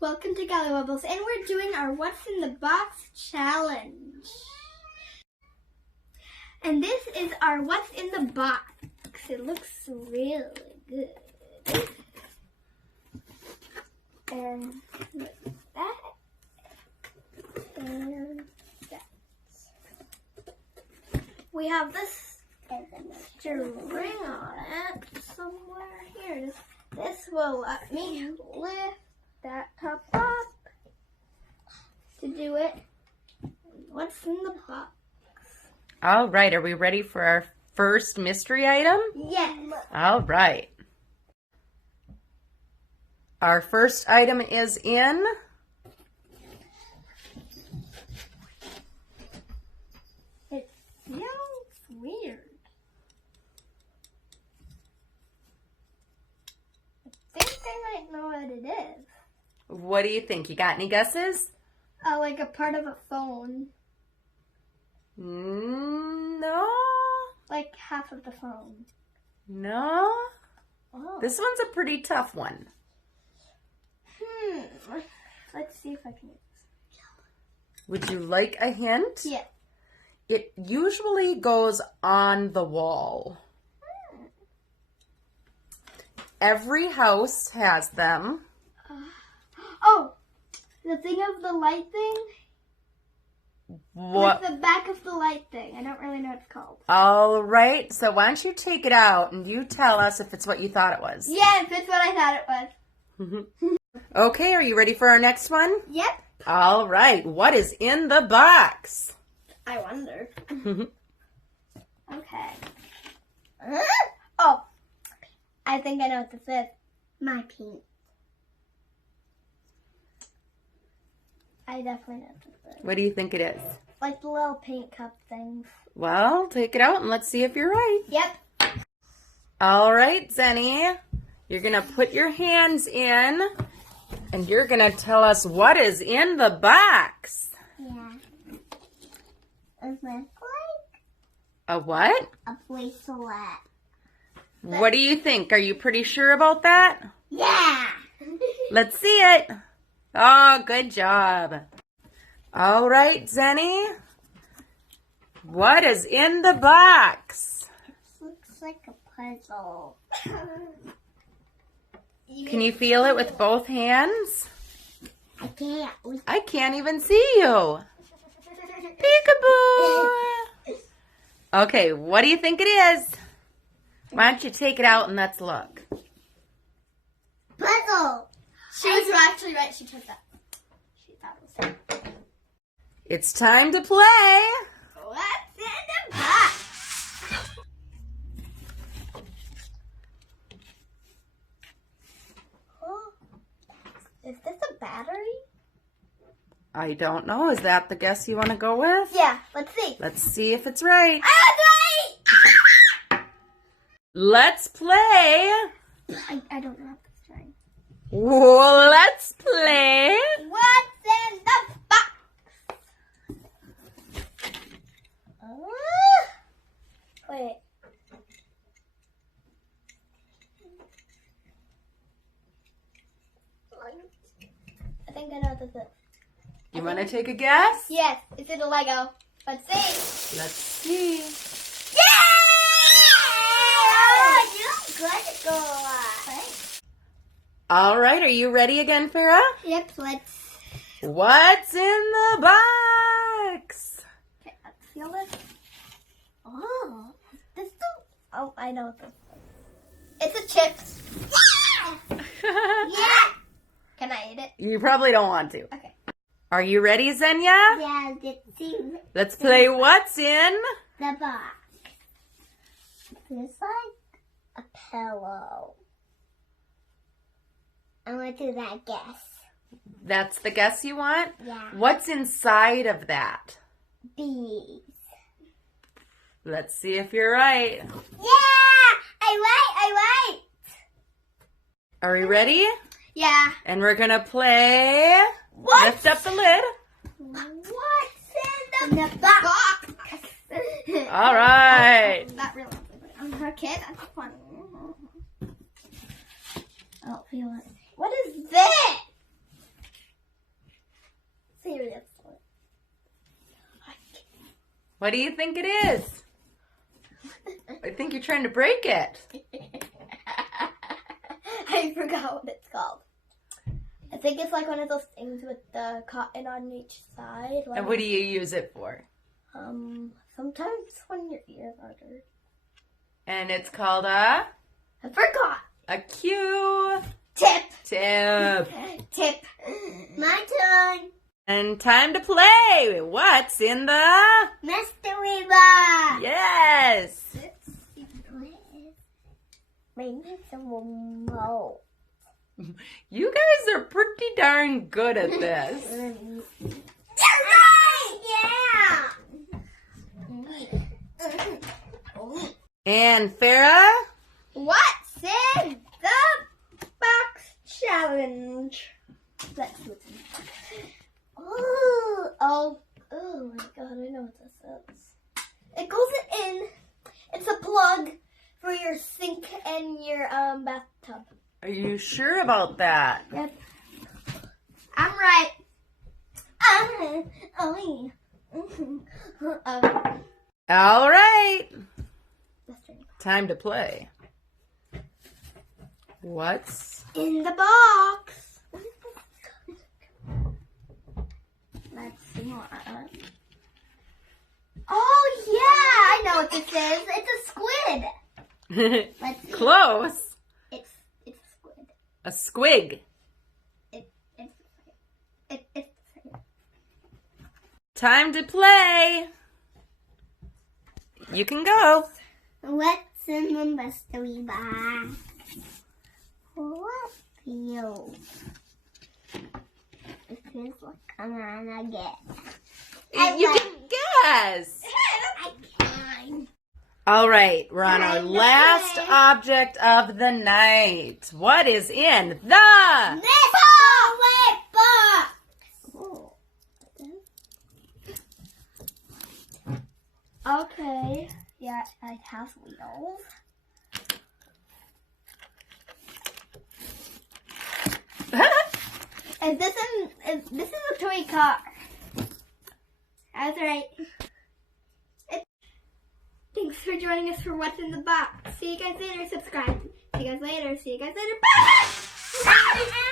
Welcome to Galley Wobbles, and we're doing our What's in the Box challenge. And this is our What's in the Box. It looks really good. And look at that. And that. We have this string on it somewhere here. This will let me lift that top up to do it. What's in the box? All right, are we ready for our first mystery item? Yes. All right. Our first item is in It feels weird. I think I might know what it is. What do you think? You got any guesses? Like a part of a phone. No. Like half of the phone. No. Oh. This one's a pretty tough one. Let's see if I can. Would you like a hint? Yeah. It usually goes on the wall. Every house has them. Oh, the thing of the light thing? What? Like the back of the light thing. I don't really know what it's called. All right. So why don't you take it out and you tell us if it's what you thought it was. Yes, that's what I thought it was. Okay, are you ready for our next one? Yep. All right. What is in the box? I wonder. Okay. Oh, I think I know what this is. My paint. I definitely know what this is. What do you think it is? Like the little paint cup things. Well, take it out and let's see if you're right. Yep. All right, Zenia. You're going to put your hands in and you're going to tell us what is in the box. Yeah. It's like A what? a bracelet. What do you think? Are you pretty sure about that? Yeah. Let's see it. Oh, good job. All right, Zenny. What is in the box? This looks like a puzzle. Can you feel it with both hands? I can't. I can't even see you. Peekaboo. Okay, what do you think it is? Why don't you take it out and let's look. Puzzle. She was actually right. She took that. She thought it was that. It's time to play. What's in the box? Oh, is this a battery? I don't know. Is that the guess you want to go with? Yeah. Let's see. Let's see if it's right. I was right. Let's play. I don't know how to try. Well, let's play. What's in the box? Wait. I think I know what this is. You want to take a guess? Yes, it's in a Lego. Let's see. Let's see. Yeah! You're good, girl. All right, are you ready again, Farah? Yep, let's. What's in the box? Okay, let's feel this. Oh, this is. Oh, I know what this is. It's a chips. Yeah! Yeah! Can I eat it? You probably don't want to. Okay. Are you ready, Zenia? Yeah, let's see Let's play What's in. the box. It's like a pillow. I want to do that guess. That's the guess you want? Yeah. What's inside of that? Bees. Let's see if you're right. Yeah! I right! Are we ready? Yeah. And we're going to play. What? Lift up the lid. What's in the box? All right. Not really. Okay, that's funny. I don't feel it. What is this? What do you think it is? I think you're trying to break it. I forgot what it's called. I think it's like one of those things with the cotton on each side. Like, And what do you use it for? Sometimes when your ears are dirty. And it's called a I forgot. a Q Tip. tip. Tip. My turn. And time to play. What's in the Mystery box. Yes. Maybe it's a remote. You guys are pretty darn good at this. Yeah. And Farah? What's in the box challenge? Let's see what's in the box. Oh my god, I know what this is. It goes in, it's a plug for your sink and your bathtub. Are you sure about that? Yep. I'm right. All right. Let's turn it back. Time to play. What's In the box. Let's see what. Oh yeah, I know what this is. It's a squid. Let's see. close? It's a squid. A squig. It's Time to play. You can go. What's in the mystery box? What feels? It feels like I'm gonna get. You can guess. I can. All right, we're on our Time to last play. object of the night. What is in the Mystery box. Oh. Okay. Yeah, it has wheels. And this is a toy car. That's right. Thanks for joining us for What's in the Box. See you guys later. Subscribe. See you guys later. See you guys later. Bye!